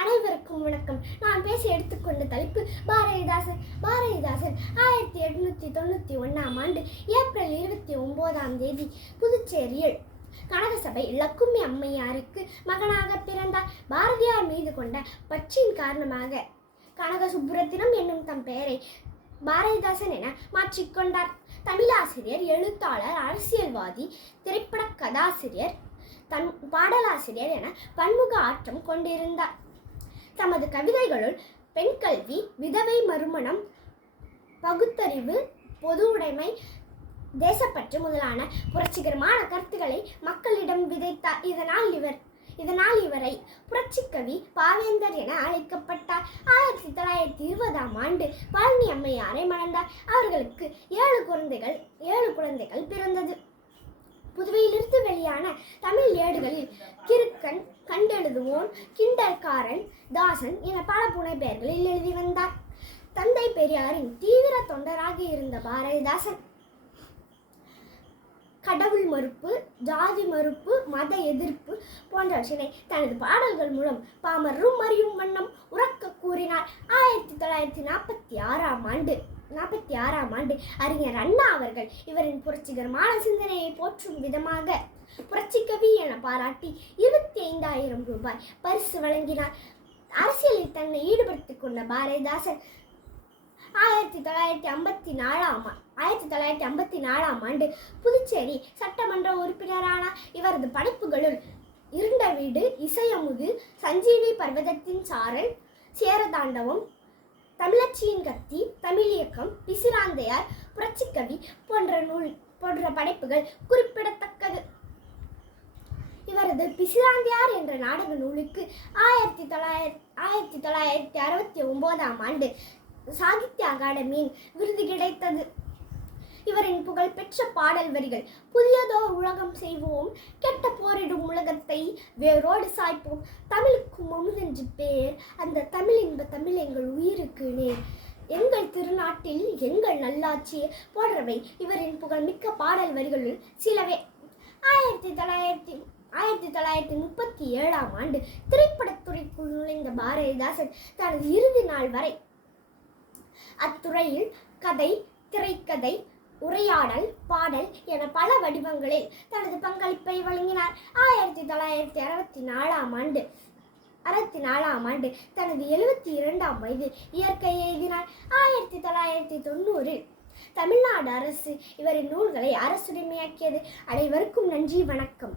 அனைவருக்கும் வணக்கம். நான் பேசி எடுத்துக்கொண்ட தலைப்பு பாரதிதாசன். பாரதிதாசன் ஆயிரத்தி எட்நூத்தி தொண்ணூத்தி ஒன்னாம் ஆண்டு ஏப்ரல் இருபத்தி ஒன்பதாம் தேதி புதுச்சேரியில் கனகசபை லக்குமி அம்மையாருக்கு மகனாக பிறந்தார். பாரதியார் மீது கொண்ட பற்றின் காரணமாக கனக சுப்புரத்தினம் என்னும் தம் பெயரை பாரதிதாசன் என மாற்றிக்கொண்டார். தமிழாசிரியர் எழுத்தாளர் அரசியல்வாதி திரைப்பட கதாசிரியர் தன் பாடலாசிரியர் என பன்முக ஆற்றம் கொண்டிருந்தார். தமது கவிதைகளுள் பெண் கல்வி விதவை மறுமணம் பகுத்தறிவு பொது உடைமை தேசப்பற்று முதலான புரட்சிகரமான கருத்துக்களை மக்களிடம் விதைத்தார். இதனால் இவர் இதனால் இவரை புரட்சிக்கவி பாவேந்தர் என அழைக்கப்பட்டார். ஆயிரத்தி தொள்ளாயிரத்தி இருபதாம் ஆண்டு பழனி அம்மையாரை மணந்தார். அவர்களுக்கு ஏழு குழந்தைகள் ஏழு குழந்தைகள் பிறந்தது. புதுவையிலிருந்து வெளியான தமிழ் ஏடுகளில் கண்டெழுதுவோன் கிண்டல்காரன் தாசன் என பல புனைப்பெயர்களில் எழுதி வந்தார் தந்தை பெரியாரின் தீவிர தொண்டராக இருந்த பாரதிதாசன். கடவுள் மறுப்பு ஜாதி மறுப்பு மத எதிர்ப்பு போன்றவற்றினை தனது பாடல்கள் மூலம் பாமரும் அறியும் வண்ணம் உறக்க கூறினார். ஆயிரத்தி தொள்ளாயிரத்தி நாற்பத்தி ஆறாம் ஆண்டு நாற்பத்தி ஆறாம் ஆண்டு அறிஞர் அண்ணா அவர்கள் இவரின் புரட்சிகரமான சிந்தனையை போற்றும் விதமாக புரட்சிக்கவி என பாராட்டி இருபத்தி ஐந்தாயிரம் ரூபாய் பரிசு வழங்கினார். அரசியலில் தன்னை ஈடுபடுத்திக் கொண்ட பாரதிதாசன் ஆயிரத்தி தொள்ளாயிரத்தி ஐம்பத்தி நாலாம் ஆயிரத்தி தொள்ளாயிரத்தி ஐம்பத்தி நாலாம் ஆண்டு புதுச்சேரி சட்டமன்ற உறுப்பினரான இவரது படைப்புகளுள் இருண்ட வீடு இசையமுது சஞ்சீவி பர்வதத்தின் சாரல் சேரதாண்டவம் தமிழச்சியின் கத்தி தமிழியக்கம் பிசிராந்தையார் புரட்சிக்கவி போன்ற நூல் போன்ற படைப்புகள் குறிப்பிடத்தக்கது. இவரது பிசிராந்தையார் என்ற நாடக நூலுக்கு ஆயிரத்தி தொள்ளாயிரத்தி ஆயிரத்தி தொள்ளாயிரத்தி அறுபத்தி ஒன்பதாம் ஆண்டு சாகித்ய அகாடமியின் விருது கிடைத்தது. இவரின் புகழ்பெற்ற பாடல் வரிகள் புதியதோ உலகம் செய்வோம் கெட்ட போரிடும் உலகத்தை வேரோடு சாய்ப்போம் அஞ்சு பேர் அந்த தமிழ் இன்ப தமிழ் எங்கள் உயிருக்கு நேர் எங்கள் திருநாட்டில் எங்கள் நல்லாட்சி போன்றவை இவரின் புகழ்மிக்க பாடல் வரிகளுள் சிலவே. ஆயிரத்தி தொள்ளாயிரத்தி ஆயிரத்தி தொள்ளாயிரத்தி முப்பத்தி ஏழாம் ஆண்டு திரைப்படத்துறைக்குள் நுழைந்த பாரதிதாசன் தனது இறுதி நாள் வரை அத்துறையில் கதை திரைக்கதை உரையாடல் பாடல் என பல வடிவங்களில் தனது பங்களிப்பை வழங்கினார். ஆயிரத்தி தொள்ளாயிரத்தி அறுபத்தி நாலாம் ஆண்டு அறுபத்தி நாலாம் ஆண்டு தனது எழுபத்தி இரண்டாம் வயது இயற்கை எழுதினார் ஆயிரத்தி தொள்ளாயிரத்தி தொண்ணூறில் தமிழ்நாடு அரசு இவரின் நூல்களை அரசுரிமையாக்கியது அனைவருக்கும் நன்றி வணக்கம்.